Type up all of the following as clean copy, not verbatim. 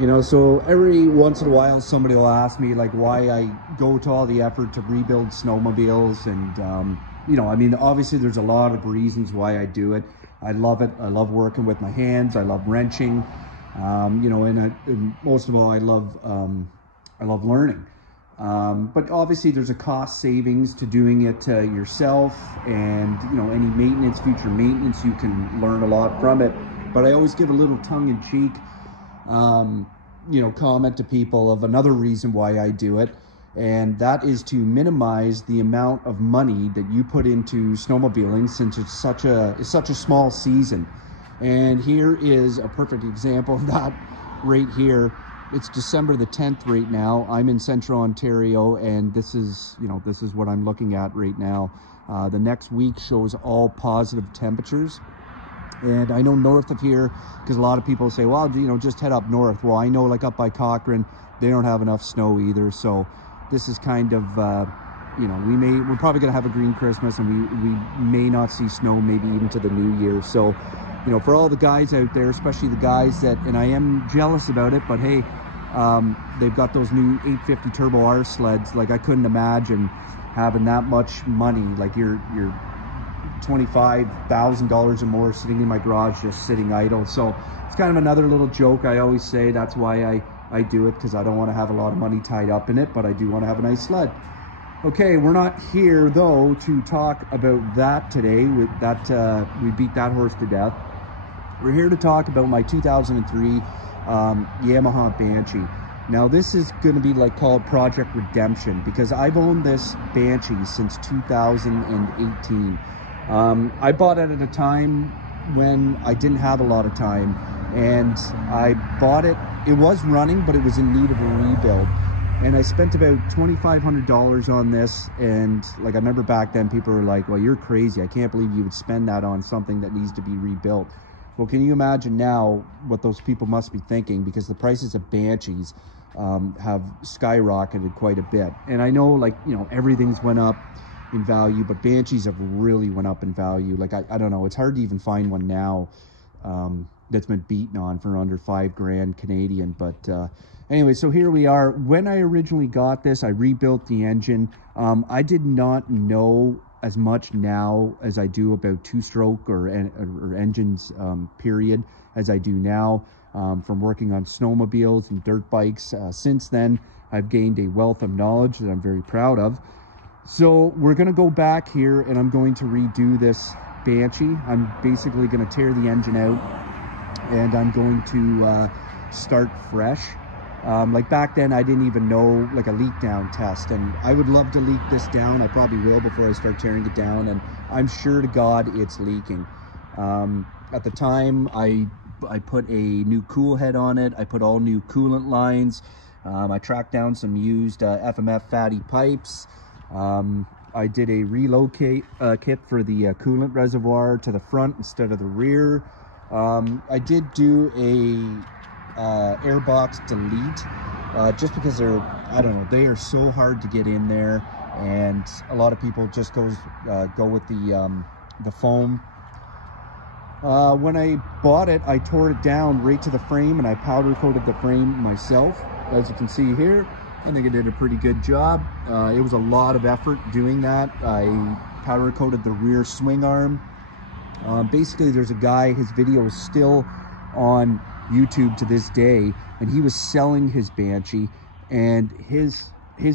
You know, so every once in a while somebody will ask me like why I go to all the effort to rebuild snowmobiles. And you know, I mean, obviously there's a lot of reasons why I do it. I love it. I love working with my hands. I love wrenching. You know, and most of all, I love learning. But obviously there's a cost savings to doing it yourself, and you know, any maintenance, future maintenance, you can learn a lot from it. But I always give a little tongue-in-cheek you know, comment to people of another reason why I do it, and that is to minimize the amount of money that you put into snowmobiling, since it's such a small season. And here is a perfect example of that right here. It's December the 10th right now. I'm in Central Ontario, and this is, you know, this is what I'm looking at right now. The next week shows all positive temperatures. And I know north of here, because a lot of people say, well, you know, just head up north. Well, I know like up by Cochrane, they don't have enough snow either. So this is kind of, you know, we're probably going to have a green Christmas, and we may not see snow maybe even to the new year. So, you know, for all the guys out there, especially the guys that, and I am jealous about it, but hey, they've got those new 850 Turbo R sleds. Like, I couldn't imagine having that much money, like you're $25,000 or more sitting in my garage, just sitting idle. So it's kind of another little joke I always say. That's why I do it, because I don't want to have a lot of money tied up in it, but I do want to have a nice sled. Okay, we're not here though to talk about that today. With that, we beat that horse to death. We're here to talk about my 2003 Yamaha Banshee. Now this is going to be like called Project Redemption, because I've owned this Banshee since 2018. I bought it at a time when I didn't have a lot of time, and I bought it. It was running, but it was in need of a rebuild. And I spent about $2,500 on this. And like, I remember back then people were like, well, you're crazy. I can't believe you would spend that on something that needs to be rebuilt. Well, can you imagine now what those people must be thinking? Because the prices of Banshees have skyrocketed quite a bit. And I know, like, you know, everything's went up in value, but Banshees have really went up in value. Like, I don't know, it's hard to even find one now that's been beaten on for under $5,000 Canadian. But anyway, so here we are. When I originally got this, I rebuilt the engine. I did not know as much now as I do about two-stroke or engines, period, as I do now, from working on snowmobiles and dirt bikes. Since then, I've gained a wealth of knowledge that I'm very proud of. So we're going to go back here, and I'm going to redo this Banshee. I'm basically going to tear the engine out, and I'm going to start fresh. Like back then, I didn't even know like a leak down test, and I would love to leak this down. I probably will before I start tearing it down, and I'm sure to God it's leaking. At the time, I put a new cool head on it. I put all new coolant lines. I tracked down some used FMF fatty pipes. I did a relocate kit for the coolant reservoir to the front instead of the rear. I did do a airbox delete just because they're, I don't know, they are so hard to get in there, and a lot of people just go with the foam. When I bought it, I tore it down right to the frame, and I powder coated the frame myself, as you can see here. I think I did a pretty good job. It was a lot of effort doing that. I powder coated the rear swing arm. Basically, there's a guy, his video is still on YouTube to this day, and he was selling his Banshee, and his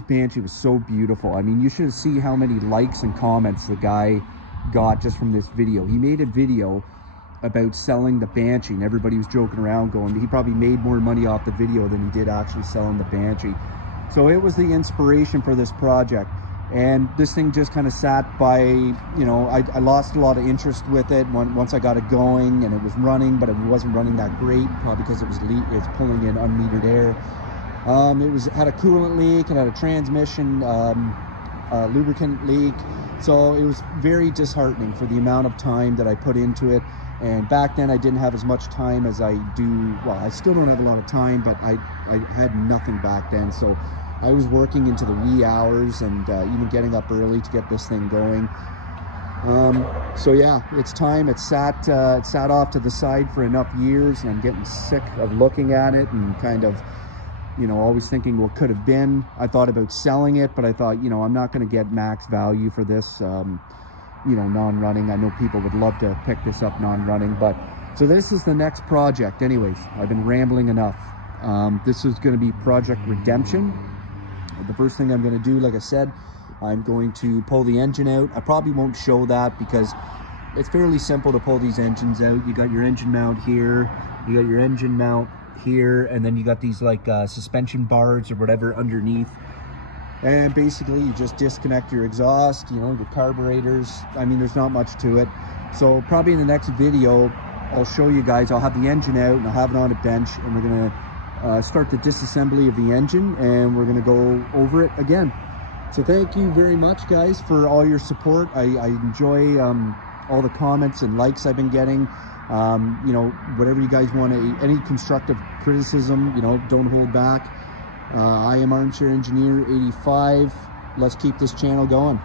Banshee was so beautiful. I mean, you should see how many likes and comments the guy got just from this video. He made a video about selling the Banshee, and everybody was joking around going, he probably made more money off the video than he did actually selling the Banshee. So it was the inspiration for this project. And this thing just kind of sat by, you know, I lost a lot of interest with it once I got it going, and it was running, but it wasn't running that great, probably because it's pulling in unmetered air. It had a coolant leak, it had a transmission lubricant leak. So it was very disheartening for the amount of time that I put into it. And back then I didn't have as much time as I do. Well, I still don't have a lot of time, but I had nothing back then. So I was working into the wee hours, and even getting up early to get this thing going. So yeah, it's time. It sat off to the side for enough years, and I'm getting sick of looking at it and kind of, you know, always thinking what could have been. I thought about selling it, but I thought, you know, I'm not going to get max value for this, you know, non-running. I know people would love to pick this up non-running, but so this is the next project. Anyways, I've been rambling enough. This is going to be Project Redemption. The first thing I'm going to do, like I said, I'm going to pull the engine out. I probably won't show that because it's fairly simple to pull these engines out. You got your engine mount here, you got your engine mount here, and then you got these like suspension bars or whatever underneath. And basically you just disconnect your exhaust, you know, your carburetors. I mean, there's not much to it. So probably in the next video, I'll show you guys. I'll have the engine out and I'll have it on a bench, and we're gonna start the disassembly of the engine, and we're gonna go over it again. So thank you very much, guys, for all your support. I enjoy all the comments and likes I've been getting. You know, whatever you guys want to, any constructive criticism, you know, don't hold back. I am Armchair Engineer 85. Let's keep this channel going.